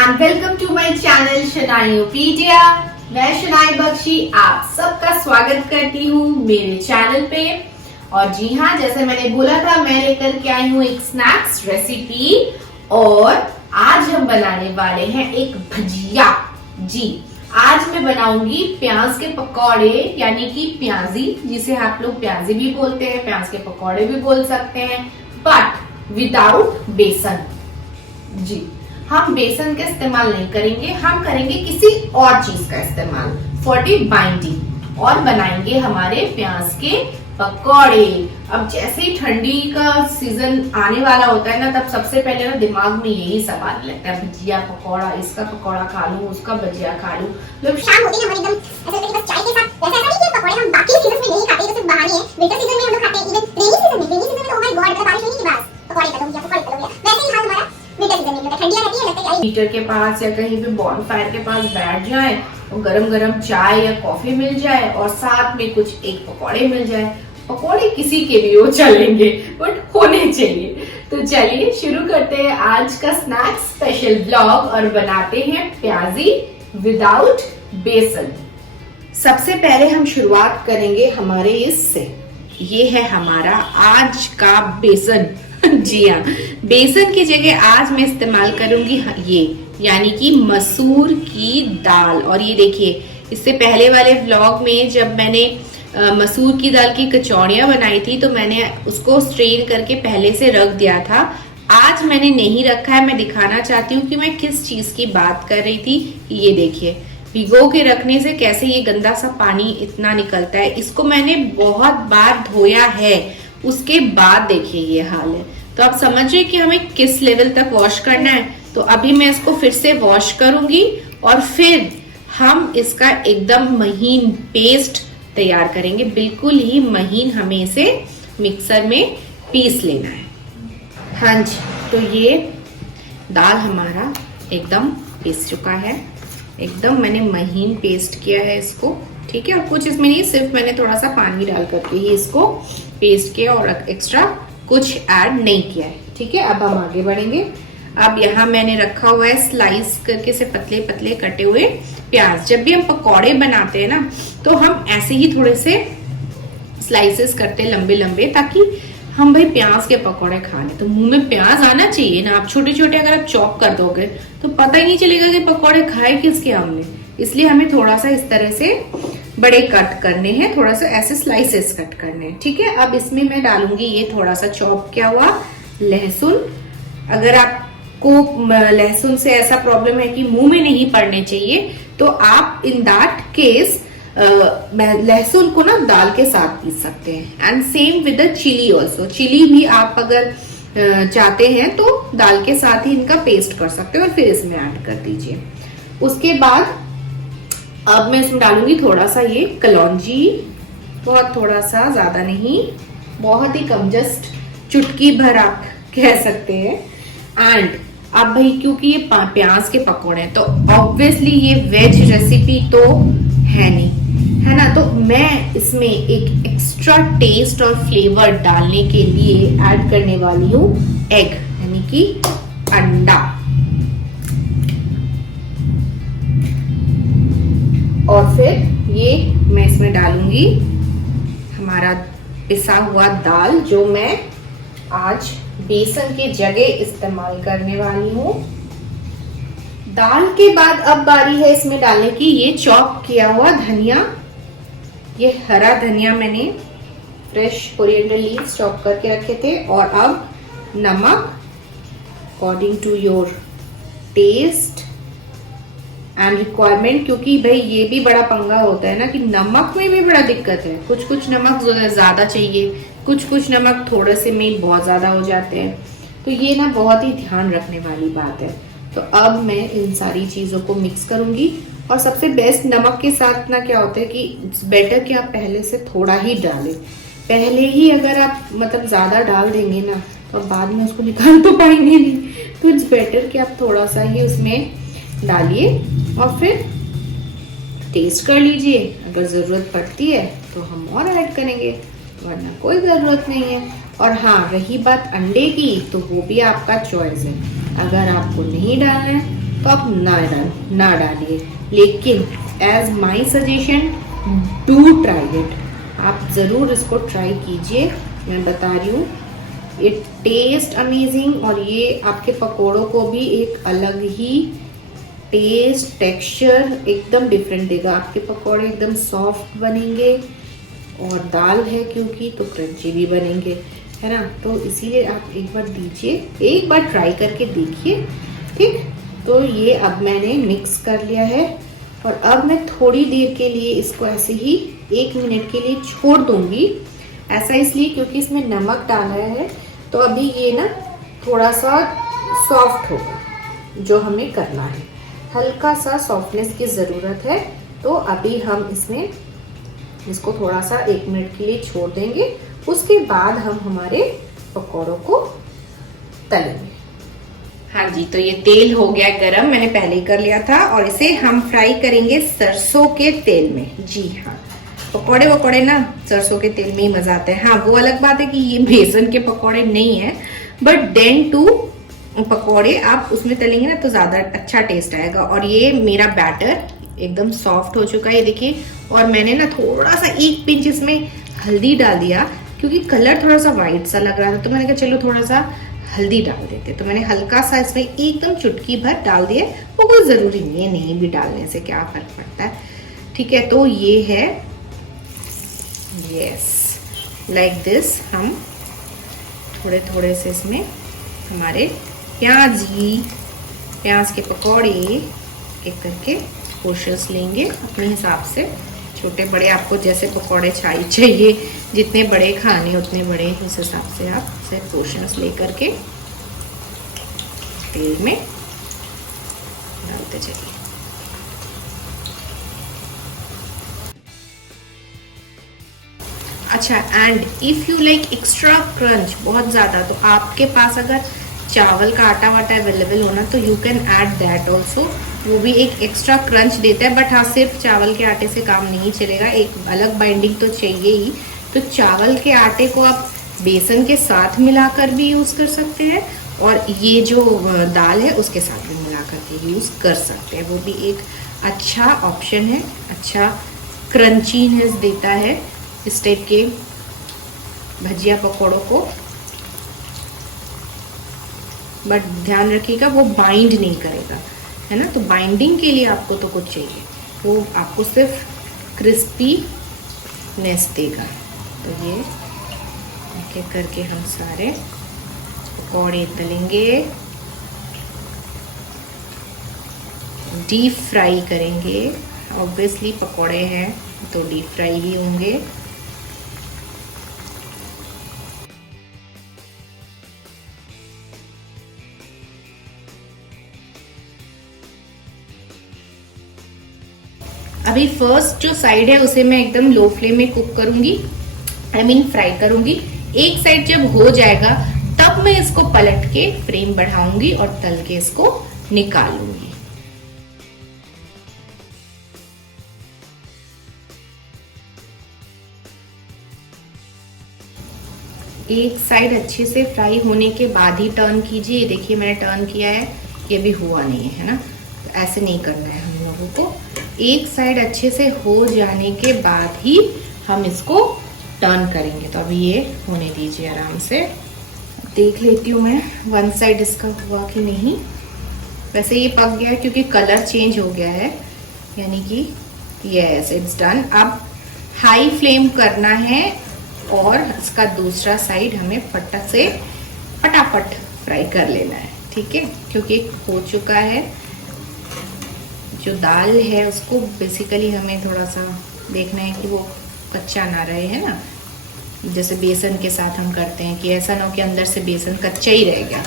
And welcome to my channel Shanayopedia. मैं शनाई बख्शी आप सबका स्वागत करती हूँ मेरे चैनल पे। और जी हाँ, जैसे मैंने बोला था, मैं लेकर के आई हूँ एक स्नैक्स रेसिपी और आज हम बनाने वाले हैं एक भजिया। जी, आज मैं बनाऊंगी प्याज के पकौड़े यानी कि प्याजी, जिसे आप लोग प्याजी भी बोलते हैं, प्याज के पकौड़े भी बोल सकते हैं, बट विदाउट बेसन। जी, हम बेसन का इस्तेमाल नहीं करेंगे, हम करेंगे किसी और चीज का इस्तेमाल फॉर द बाइंडिंग और बनाएंगे हमारे प्याज के पकौड़े। अब जैसे ही ठंडी का सीजन आने वाला होता है ना, तब सबसे पहले ना दिमाग में यही सवाल लगता है, भजिया पकौड़ा, इसका पकौड़ा खा लूं, उसका भजिया खा लूं। लोग शाम होती है हमारी एकदम ऐसे बस चाय के साथ। वैसे ऐसा नहीं कि पकौड़े हम बाकी सीजन में नहीं खाते, जैसे बहाने हैं। विंटर सीजन में हम लोग खाते हैं, इवन रेनी सीजन में तो ओ माय गॉड, बारिश हुई नहीं, बस पकौड़े खत्म हो गया, पकौड़े खत्म हो गया। वैसे ही हाल हमारा विंटर सीजन में, ठंडियां रहती है, लगता है हीटर के पास या कहीं पे बॉनफायर के पास बैठ जाए और गरम गरम चाय या कॉफी मिल जाए और साथ में कुछ एक पकौड़े मिल जाए। पकौड़े किसी के भी हो चलेंगे, बट होने चाहिए। तो चलिए शुरू करते हैं आज का स्नैक्स स्पेशल ब्लॉग और बनाते हैं प्याजी विदाउट बेसन। सबसे पहले हम शुरुआत करेंगे हमारे इससे। ये है हमारा आज का बेसन। जी हाँ, बेसन की जगह आज मैं इस्तेमाल करूंगी ये, यानी कि मसूर की दाल। और ये देखिए, इससे पहले वाले व्लॉग में जब मैंने मसूर की दाल की कचौड़ियां बनाई थी तो मैंने उसको स्ट्रेन करके पहले से रख दिया था। आज मैंने नहीं रखा है, मैं दिखाना चाहती हूँ कि मैं किस चीज की बात कर रही थी। ये देखिए, भिगो के रखने से कैसे ये गंदा सा पानी इतना निकलता है। इसको मैंने बहुत बार धोया है, उसके बाद देखिए ये हाल है। तो आप समझिए कि हमें किस लेवल तक वॉश करना है। तो अभी मैं इसको फिर से वॉश करूंगी और फिर हम इसका एकदम महीन पेस्ट तैयार करेंगे। बिल्कुल ही महीन हमें इसे मिक्सर में पीस लेना है। हाँ जी, तो ये दाल हमारा एकदम पीस चुका है, एकदम मैंने महीन पेस्ट किया है इसको। ठीक है, और कुछ इसमें नहीं, सिर्फ मैंने थोड़ा सा पानी डाल करके ही इसको पेस्ट किया और एक्स्ट्रा कुछ ऐड नहीं किया है। ठीक है, अब हम आगे बढ़ेंगे। अब यहाँ मैंने रखा हुआ है स्लाइस करके से पतले पतले कटे हुए प्याज। जब भी हम पकौड़े बनाते हैं ना, तो हम ऐसे ही थोड़े से स्लाइसेस करते हैं लंबे लंबे, ताकि हम भाई प्याज के पकौड़े खा लें तो मुंह में प्याज आना चाहिए ना। आप छोटे छोटे अगर आप चॉप कर दोगे तो पता ही नहीं चलेगा कि पकौड़े खाए किसके हमने। इसलिए हमें थोड़ा सा इस तरह से बड़े कट करने हैं, थोड़ा सा ऐसे स्लाइसेस कट करने हैं। ठीक है, अब इसमें मैं डालूंगी ये थोड़ा सा चॉप किया हुआ लहसुन। अगर आपको लहसुन से ऐसा प्रॉब्लम है कि मुंह में नहीं पड़ने चाहिए, तो आप इन दैट केस लहसुन को ना दाल के साथ पीस सकते हैं। And same with the chili also. Chili भी आप अगर चाहते हैं तो दाल के साथ ही इनका पेस्ट कर सकते हो और फिर इसमें ऐड कर दीजिए। उसके बाद अब मैं इसमें डालूंगी थोड़ा सा ये कलौंजी, बहुत थोड़ा सा, ज्यादा नहीं, बहुत ही कम, जस्ट चुटकी भर आप कह सकते हैं। एंड अब भाई क्योंकि ये प्याज के पकौड़े हैं तो ऑब्वियसली ये वेज रेसिपी तो है नहीं, है ना। तो मैं इसमें एक एक्स्ट्रा टेस्ट और फ्लेवर डालने के लिए ऐड करने वाली हूँ एग, यानी कि अंडा। और फिर ये मैं इसमें डालूंगी हमारा पिसा हुआ दाल, जो मैं आज बेसन की जगह इस्तेमाल करने वाली हूँ। दाल के बाद अब बारी है इसमें डालने की ये चॉप किया हुआ धनिया। ये हरा धनिया मैंने फ्रेश कोरिएंडर लीव्स चॉप करके रखे थे। और अब नमक according to your taste and requirement, क्योंकि भाई ये भी बड़ा पंगा होता है ना कि नमक में भी बड़ा दिक्कत है। कुछ कुछ नमक ज्यादा चाहिए, कुछ कुछ नमक थोड़े से में बहुत ज्यादा हो जाते हैं। तो ये ना बहुत ही ध्यान रखने वाली बात है। तो अब मैं इन सारी चीजों को मिक्स करूंगी। और सबसे बेस्ट नमक के साथ ना क्या होता है कि इट्स बेटर कि आप पहले से थोड़ा ही डालें। पहले ही अगर आप मतलब ज्यादा डाल देंगे ना, तो बाद में उसको निकाल तो पाएंगे नहीं। तो इट्स बेटर कि आप थोड़ा सा ही उसमें डालिए और फिर टेस्ट कर लीजिए। अगर जरूरत पड़ती है तो हम और ऐड करेंगे, वरना कोई जरूरत नहीं है। और हाँ, रही बात अंडे की, तो वो भी आपका चॉइस है। अगर आपको नहीं डालना है तो आप ना डालिए, लेकिन as my suggestion do try it. आप ज़रूर इसको ट्राई कीजिए, मैं बता रही हूँ इट टेस्ट अमेजिंग, और ये आपके पकोड़ों को भी एक अलग ही टेस्ट टेक्सचर एकदम डिफरेंट देगा। आपके पकोड़े एकदम सॉफ्ट बनेंगे, और दाल है क्योंकि तो क्रंची भी बनेंगे, है ना। तो इसीलिए आप एक बार दीजिए, एक बार ट्राई करके देखिए, ठीक। तो ये अब मैंने मिक्स कर लिया है, और अब मैं थोड़ी देर के लिए इसको ऐसे ही 1 मिनट के लिए छोड़ दूंगी। ऐसा इसलिए क्योंकि इसमें नमक डाला है, तो अभी ये ना थोड़ा सा सॉफ्ट होगा। जो हमें करना है, हल्का सा सॉफ्टनेस की ज़रूरत है। तो अभी हम इसको थोड़ा सा 1 मिनट के लिए छोड़ देंगे, उसके बाद हम हमारे पकौड़ों को तलेंगे। हाँ जी, तो ये तेल हो गया गरम, मैंने पहले ही कर लिया था, और इसे हम फ्राई करेंगे सरसों के तेल में। जी हाँ, पकौड़े ना सरसों के तेल में ही मजा आता है। हाँ, वो अलग बात है कि ये बेसन के पकौड़े नहीं है, बट देन टू पकौड़े आप उसमें तलेंगे ना तो ज्यादा अच्छा टेस्ट आएगा। और ये मेरा बैटर एकदम सॉफ्ट हो चुका है, देखिए। और मैंने ना थोड़ा सा 1 पिंच इसमें हल्दी डाल दिया, क्योंकि कलर थोड़ा सा व्हाइट सा लग रहा था, तो मैंने कहा चलो थोड़ा सा हल्दी डाल देते। तो मैंने हल्का सा इसमें एकदम चुटकी भर डाल दिया। वो कोई जरूरी नहीं है, नहीं भी डालने से क्या फर्क पड़ता है, ठीक है। तो ये है, यस, लाइक दिस। हम थोड़े थोड़े से इसमें हमारे प्याज के पकौड़े एक करके पोर्शंस लेंगे अपने हिसाब से, छोटे बड़े आपको जैसे पकौड़े चाहिए, जितने बड़े खाने उतने बड़े, उस हिसाब से आप इसे पोर्शंस लेकर के तेल में डालते चलिए। अच्छा, and if you like extra crunch बहुत ज़्यादा, तो आपके पास अगर चावल का आटा वाटा अवेलेबल होना तो you can add that also, वो भी एक एक्स्ट्रा क्रंच देता है। बट हाँ, सिर्फ चावल के आटे से काम नहीं चलेगा, एक अलग बाइंडिंग तो चाहिए ही। तो चावल के आटे को आप बेसन के साथ मिलाकर भी यूज़ कर सकते हैं, और ये जो दाल है उसके साथ भी मिलाकर के यूज़ कर सकते हैं। वो भी एक अच्छा ऑप्शन है, अच्छा क्रंचीनेस देता है इस टाइप के भजिया पकौड़ों को। बट ध्यान रखिएगा वो बाइंड नहीं करेगा, है ना। तो बाइंडिंग के लिए आपको तो कुछ चाहिए, वो आपको सिर्फ क्रिस्पीनेस देगा। तो ये एक एक करके हम सारे पकौड़े तलेंगे, डीप फ्राई करेंगे। ऑब्वियसली पकौड़े हैं तो डीप फ्राई ही होंगे। अभी फर्स्ट जो साइड है उसे मैं एकदम लो फ्लेम में कुक करूंगी, फ्राई करूंगी। एक साइड जब हो जाएगा तब मैं इसको पलट के फ्लेम बढ़ाऊंगी और तल के इसको निकालूंगी। एक साइड अच्छे से फ्राई होने के बाद ही टर्न कीजिए। देखिए मैंने टर्न किया है, ये भी हुआ नहीं है ना, तो ऐसे नहीं करना है हम लोगों को। एक साइड अच्छे से हो जाने के बाद ही हम इसको टर्न करेंगे। तो अभी ये होने दीजिए आराम से। देख लेती हूँ मैं वन साइड इसका हुआ कि नहीं। वैसे ये पक गया है क्योंकि कलर चेंज हो गया है, यानी कि यस इट्स डन। अब हाई फ्लेम करना है और इसका दूसरा साइड हमें फटाफट फ्राई कर लेना है, ठीक है। क्योंकि हो चुका है, जो दाल है उसको बेसिकली हमें थोड़ा सा देखना है कि वो कच्चा ना रहे, है ना। जैसे बेसन के साथ हम करते हैं कि ऐसा ना हो कि अंदर से बेसन कच्चा ही रह गया,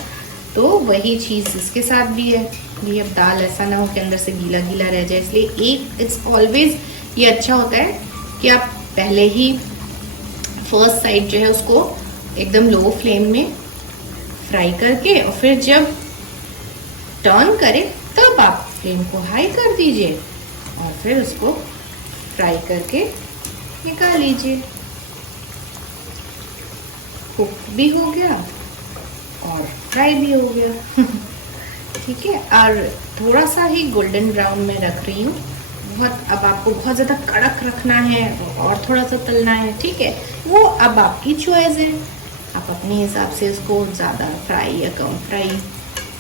तो वही चीज़ इसके साथ भी है। ये अब दाल ऐसा ना हो कि अंदर से गीला गीला रह जाए, इसलिए इट्स ऑलवेज ये अच्छा होता है कि आप पहले ही फर्स्ट साइड जो है उसको एकदम लो फ्लेम में फ्राई करके, और फिर जब टर्न करें तब आप फ्लेम को हाई कर दीजिए और फिर उसको फ्राई करके निकाल लीजिए। कुक भी हो गया और फ्राई भी हो गया। ठीक है, और थोड़ा सा ही गोल्डन ब्राउन में रख रही हूँ। बहुत अब आपको बहुत ज़्यादा कड़क रखना है और थोड़ा सा तलना है, ठीक है, वो अब आपकी चॉइस है। आप अपने हिसाब से इसको ज़्यादा फ्राई या कम फ्राई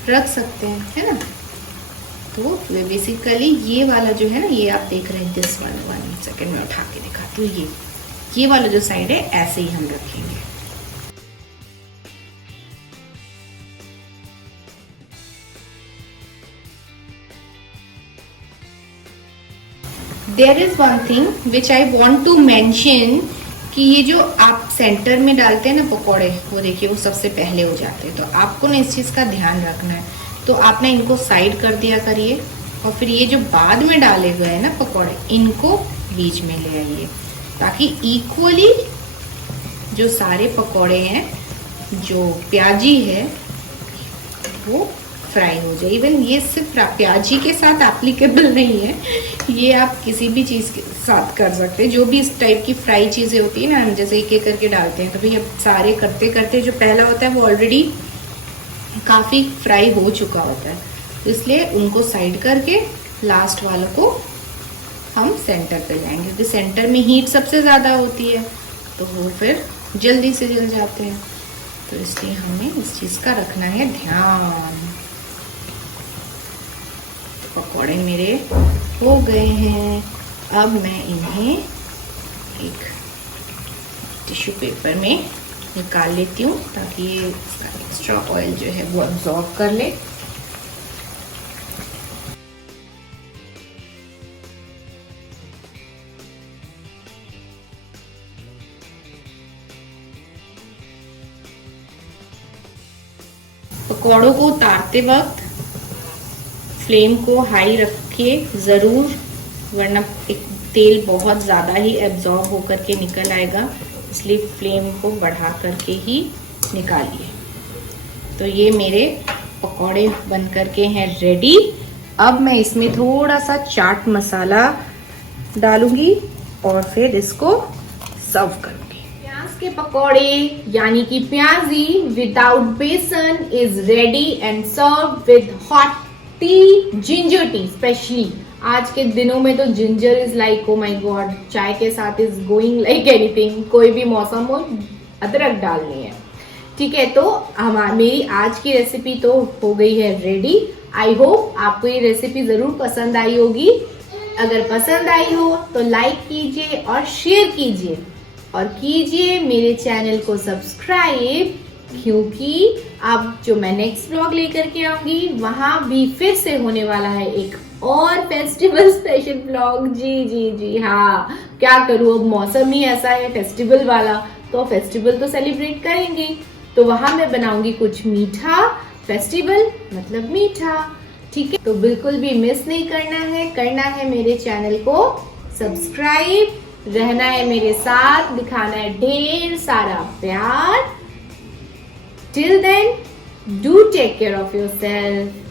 रख सकते हैं, है ना। तो बेसिकली ये वाला जो है ना, ये आप देख रहे हैं दिस वन सेकेंड में उठा के दिखा, तो ये वाला जो साइड है ऐसे ही हम रखेंगे। There is one thing which I want to mention कि ये जो आप सेंटर में डालते हैं ना पकौड़े, वो देखिए वो सबसे पहले हो जाते हैं। तो आपको ना इस चीज़ का ध्यान रखना है। तो आपने इनको साइड कर दिया करिए, और फिर ये जो बाद में डाले गए हैं ना पकौड़े, इनको बीच में ले आइए, ताकि इक्वली जो सारे पकौड़े हैं, जो प्याजी है, वो फ्राई हो जाए। इवन ये सिर्फ प्याजी के साथ एप्लीकेबल नहीं है, ये आप किसी भी चीज़ के साथ कर सकते हैं। जो भी इस टाइप की फ्राई चीज़ें होती है ना, हम जैसे एक एक करके डालते हैं, तो भाई अब सारे करते करते जो पहला होता है वो ऑलरेडी काफ़ी फ्राई हो चुका होता है, तो इसलिए उनको साइड करके लास्ट वालों को हम सेंटर पे लाएंगे, क्योंकि सेंटर में हीट सबसे ज़्यादा होती है, तो वो फिर जल्दी से जल जाते हैं। तो इसलिए हमें इस चीज़ का रखना है ध्यान। पकौड़े मेरे हो गए हैं, अब मैं इन्हें एक टिश्यू पेपर में निकाल लेती हूँ, ताकि ये इसका एक्स्ट्रा ऑयल जो है वो अब्सॉर्ब कर ले। पकौड़ों को उतारते वक्त फ्लेम को हाई रखिए ज़रूर, वरना एक तेल बहुत ज़्यादा ही एब्जॉर्ब होकर के निकल आएगा, इसलिए फ्लेम को बढ़ा करके ही निकालिए। तो ये मेरे पकौड़े बन करके हैं रेडी। अब मैं इसमें थोड़ा सा चाट मसाला डालूंगी और फिर इसको सर्व करूंगी। प्याज के पकौड़े यानी कि प्याजी without besan is ready and serve with hot tea, ginger tea. Specially आज के दिनों में तो ginger is like oh my god, चाय के साथ इज गोइंग लाइक एनीथिंग। कोई भी मौसम हो, अदरक डालनी है, ठीक है। तो मेरी आज की रेसिपी तो हो गई है रेडी। आई होप आपको ये रेसिपी जरूर पसंद आई होगी। अगर पसंद आई हो तो लाइक कीजिए और शेयर कीजिए, और कीजिए मेरे चैनल को सब्सक्राइब, क्योंकि अब जो मैं नेक्स्ट व्लॉग लेकर के आऊंगी वहां भी फिर से होने वाला है एक और फेस्टिवल स्पेशल व्लॉग। जी जी जी हाँ, क्या करूँ, अब मौसम ही ऐसा है फेस्टिवल वाला, तो फेस्टिवल तो सेलिब्रेट करेंगे, तो वहां मैं बनाऊंगी कुछ मीठा। फेस्टिवल मतलब मीठा, ठीक है। तो बिल्कुल भी मिस नहीं करना है मेरे चैनल को सब्सक्राइब, रहना है मेरे साथ, दिखाना है ढेर सारा प्यार। Till then, do take care of yourself.